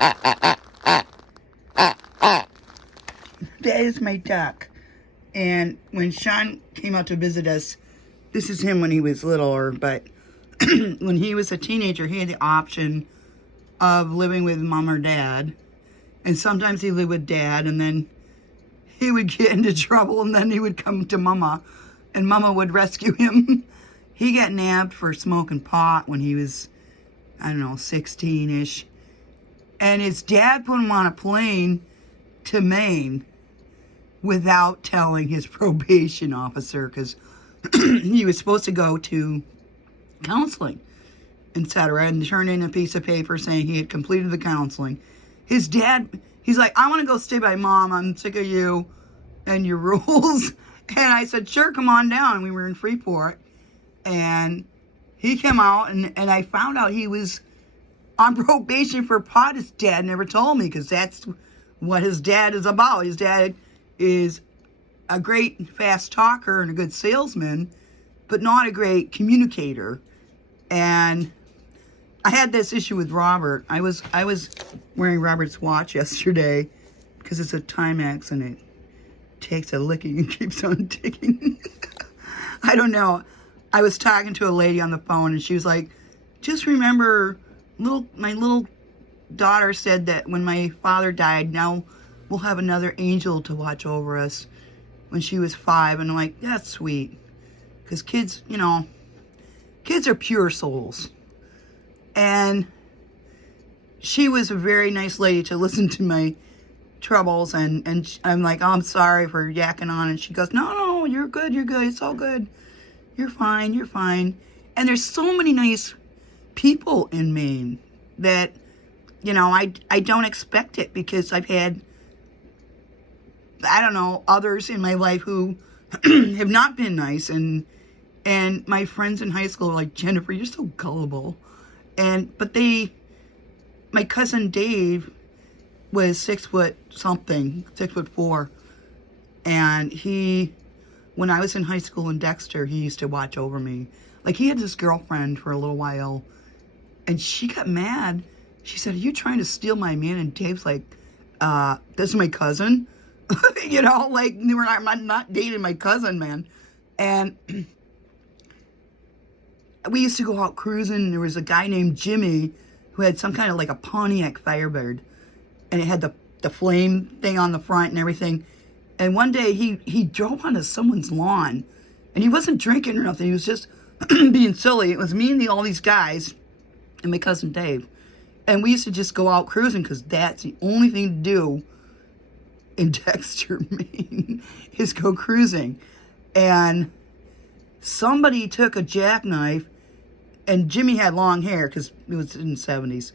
That is my duck. And when Sean came out to visit us, this is him when he was littler, but when he was a teenager, he had the option of living with mom or dad. And sometimes he lived with dad, and then he would get into trouble, and then he would come to mama, and mama would rescue him. He got nabbed for smoking pot when he was, I don't know, 16-ish. And his dad put him on a plane to Maine without telling his probation officer, because he was supposed to go to counseling, etc., and turn in a piece of paper saying he had completed the counseling. His dad, he's like, I want to go stay by mom. I'm sick of you and your rules. And I said, sure, come on down. We were in Freeport. And he came out, and I found out he was on probation for pot. His dad never told me, because that's what his dad is about. His dad is a great fast talker and a good salesman, but not a great communicator. And I had this issue with Robert. I was wearing Robert's watch yesterday because it's a Timex and it takes a licking and keeps on ticking. I don't know. I was talking to a lady on the phone, and she was like, just remember, my little daughter said that when my father died, now we'll have another angel to watch over us, when she was 5. And I'm like, that's sweet. Because kids, kids are pure souls. And she was a very nice lady to listen to my troubles. And I'm like, oh, I'm sorry for yakking on. And she goes, no, you're good. It's all good. You're fine. And there's so many nice people in Maine that, I don't expect it, because I've had, I don't know, others in my life who have not been nice. And my friends in high school were like, Jennifer, you're so gullible. But my cousin Dave was 6'4". And when I was in high school in Dexter, he used to watch over me. Like, he had this girlfriend for a little while, and she got mad. She said, are you trying to steal my man? And Dave's like, this is my cousin. I'm not dating my cousin, man. And we used to go out cruising, and there was a guy named Jimmy who had some kind of like a Pontiac Firebird, and it had the flame thing on the front and everything. And one day he drove onto someone's lawn, and he wasn't drinking or nothing. He was just being silly. It was me and all these guys and my cousin Dave. And we used to just go out cruising, because that's the only thing to do in Dexter, Maine, is go cruising. And somebody took a jackknife, and Jimmy had long hair because it was in the 70s.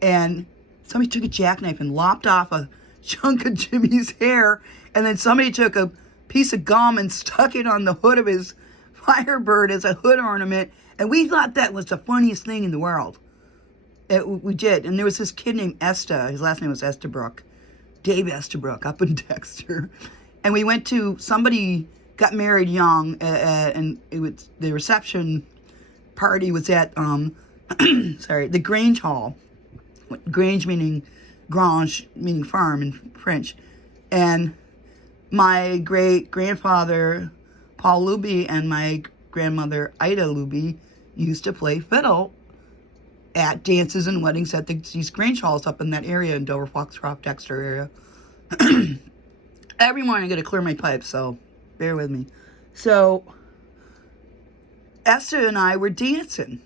And somebody took a jackknife and lopped off a chunk of Jimmy's hair. And then somebody took a piece of gum and stuck it on the hood of his Firebird as a hood ornament. And we thought that was the funniest thing in the world. We did. And there was this kid named Esta. His last name was Estabrook. Dave Estabrook up in Dexter. And we went to, somebody got married young, and the reception party was at, the Grange Hall. Grange meaning grange, meaning farm in French. And my great-grandfather, Paul Luby, and my grandmother, Ida Luby, used to play fiddle at dances and weddings at these Grange Halls up in that area in Dover, Foxcroft, Dexter area. Every morning I got to clear my pipes, so bear with me. So Esther and I were dancing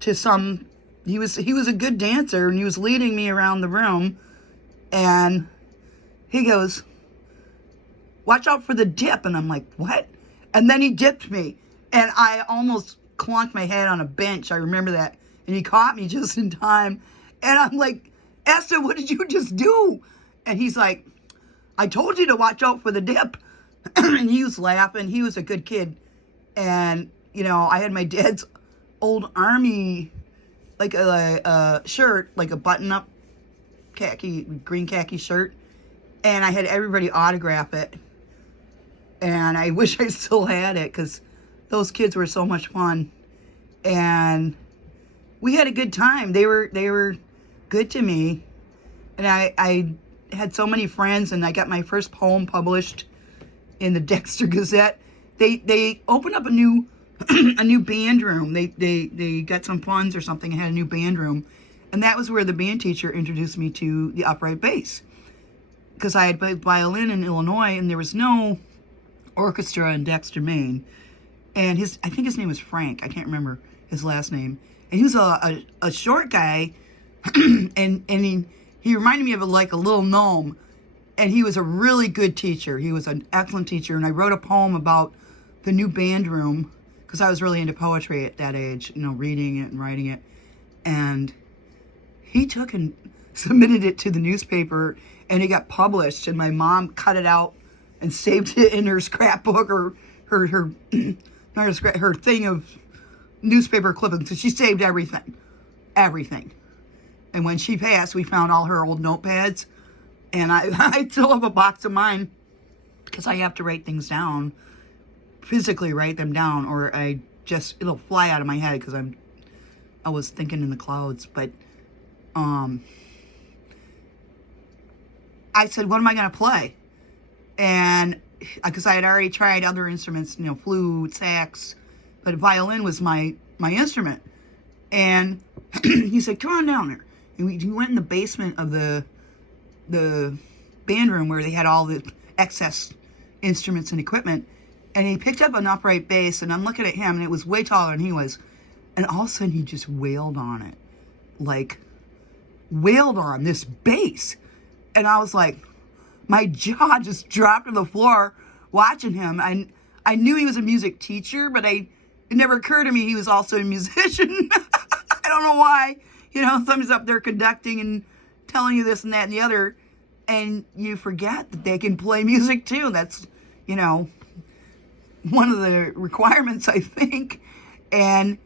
to some. He was a good dancer, and he was leading me around the room. And he goes, "Watch out for the dip." And I'm like, "What?" And then he dipped me, and I almost clunked my head on a bench. I remember that. And he caught me just in time. And I'm like, "Esther, what did you just do?" And he's like, "I told you to watch out for the dip." And he was laughing. He was a good kid. And, I had my dad's old army, like a shirt, like a button-up green khaki shirt. And I had everybody autograph it. And I wish I still had it, because those kids were so much fun. And we had a good time. They were good to me. And I had so many friends, and I got my first poem published in the Dexter Gazette. They opened up a new a new band room. They got some funds or something and had a new band room. And that was where the band teacher introduced me to the upright bass. Because I had played violin in Illinois, and there was no orchestra in Dexter, Maine. And I think his name was Frank. I can't remember his last name. And he was a short guy, and he reminded me of like a little gnome. And he was a really good teacher. He was an excellent teacher. And I wrote a poem about the new band room, because I was really into poetry at that age, reading it and writing it. And he took and submitted it to the newspaper, and it got published, and my mom cut it out and saved it in her scrapbook, or her thing of newspaper clippings. So she saved everything. And when she passed, we found all her old notepads, and I still have a box of mine, because I have to write things down, physically write them down, or it'll fly out of my head, because I was thinking in the clouds. But I said, what am I going to play? And because I had already tried other instruments, flute, sax, but violin was my instrument. And he said, come on down there. And we went in the basement of the band room where they had all the excess instruments and equipment. And he picked up an upright bass, and I'm looking at him, and it was way taller than he was. And all of a sudden, he just wailed on it. Like, wailed on this bass. And I was like, my jaw just dropped to the floor watching him. I knew he was a music teacher, but it never occurred to me he was also a musician. I don't know why. Somebody's up there conducting and telling you this and that and the other, and you forget that they can play music too. That's, one of the requirements, I think. And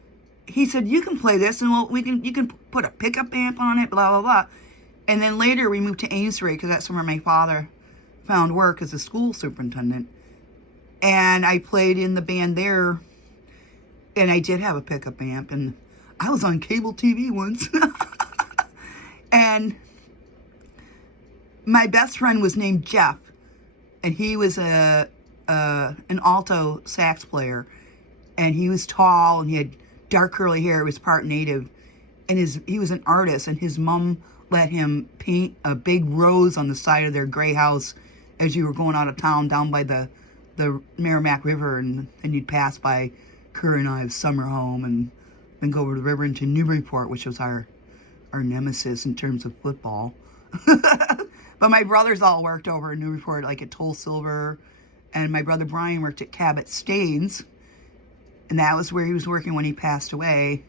he said, you can play this, and you can put a pickup amp on it, blah, blah, blah. And then later we moved to Amesbury, because that's where my father found work as a school superintendent. And I played in the band there, and I did have a pickup amp, and I was on cable TV once. And my best friend was named Jeff, and he was an alto sax player, and he was tall, and he had dark curly hair. It was part native, and he was an artist, and his mom let him paint a big rose on the side of their gray house as you were going out of town down by the Merrimack River, and you'd pass by Kerr and I's summer home, and then go over the river into Newburyport, which was our nemesis in terms of football. But my brothers all worked over in Newburyport, like at Toll Silver, and my brother Brian worked at Cabot Staines, and that was where he was working when he passed away.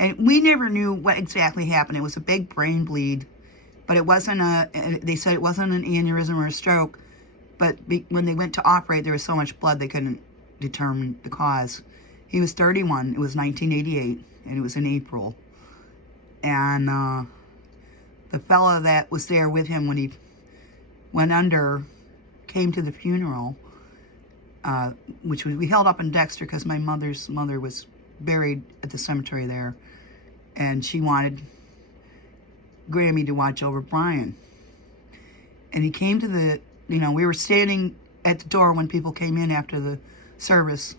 And we never knew what exactly happened. It was a big brain bleed, but it wasn't they said it wasn't an aneurysm or a stroke, but when they went to operate, there was so much blood they couldn't determine the cause. He was 31. It was 1988, and it was in April. And the fella that was there with him when he went under came to the funeral, which we held up in Dexter because my mother's mother was buried at the cemetery there, and she wanted Grammy to watch over Brian. And he came to we were standing at the door when people came in after the service,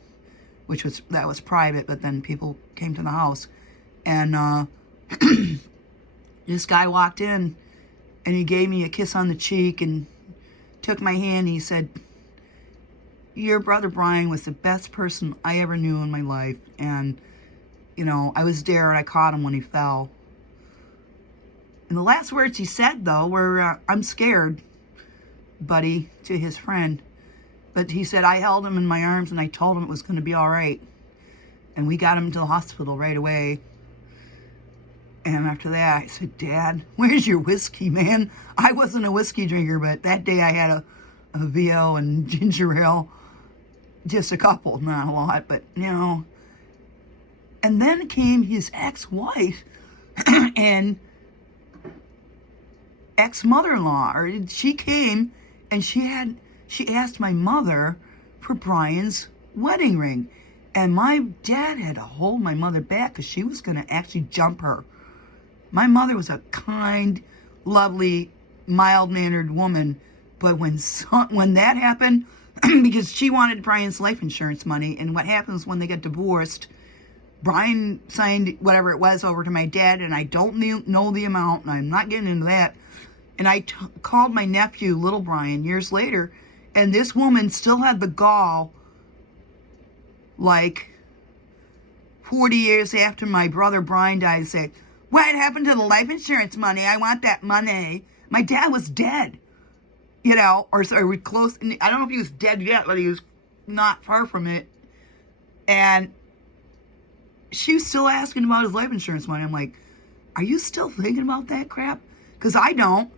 that was private, but then people came to the house, and this guy walked in, and he gave me a kiss on the cheek and took my hand, and he said, your brother Brian was the best person I ever knew in my life, and I was there, and I caught him when he fell. And the last words he said, though, were, I'm scared, buddy, to his friend. But he said, I held him in my arms, and I told him it was going to be all right. And we got him to the hospital right away. And after that, I said, Dad, where's your whiskey, man? I wasn't a whiskey drinker, but that day I had a VO and ginger ale. Just a couple, not a lot, but, And then came his ex-wife and ex-mother-in-law. She came, and she asked my mother for Brian's wedding ring. And my dad had to hold my mother back because she was going to actually jump her. My mother was a kind, lovely, mild-mannered woman. But when that happened, because she wanted Brian's life insurance money, and what happens when they get divorced, Brian signed whatever it was over to my dad, and I don't know the amount, and I'm not getting into that. And I called my nephew, little Brian, years later, and this woman still had the gall, like 40 years after my brother Brian died, to say, what happened to the life insurance money? I want that money. My dad was dead, you know, or sorry, close. I don't know if he was dead yet, but he was not far from it. And she was still asking about his life insurance money. I'm like, are you still thinking about that crap? Because I don't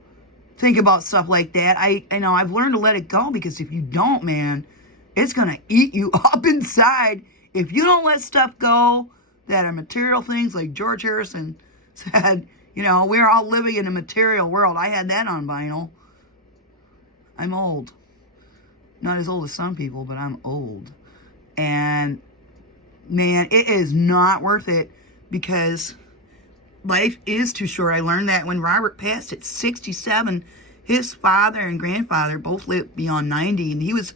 think about stuff like that. I know I've learned to let it go, because if you don't, man, it's going to eat you up inside. If you don't let stuff go that are material things, like George Harrison said, you know, we're all living in a material world. I had that on vinyl. I'm old. Not as old as some people, but I'm old. And man, it is not worth it, because life is too short. I learned that when Robert passed at 67. His father and grandfather both lived beyond 90, and he was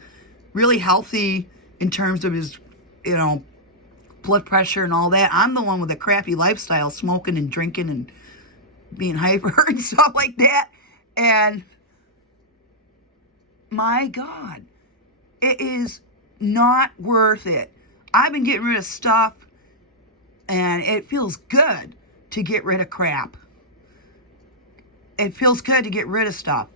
really healthy in terms of his, you know, blood pressure and all that. I'm the one with a crappy lifestyle, smoking and drinking and being hyper and stuff like that. And my God, it is not worth it. I've been getting rid of stuff, and it feels good to get rid of crap. It feels good to get rid of stuff.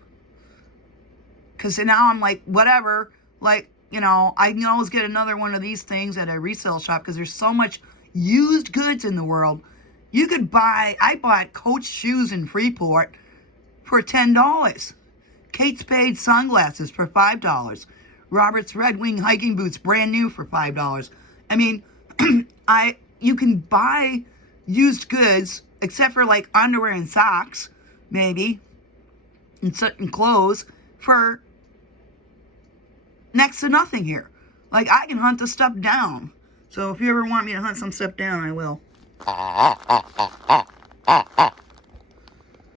Because now I'm like, whatever, like, you know, I can always get another one of these things at a resale shop, because there's so much used goods in the world. You could buy, I bought Coach shoes in Freeport for $10. Kate Spade sunglasses for $5. Robert's Red Wing hiking boots, brand new, for $5. I mean, you can buy used goods, except for like underwear and socks, maybe, and certain clothes, for next to nothing here. Like, I can hunt the stuff down. So if you ever want me to hunt some stuff down, I will.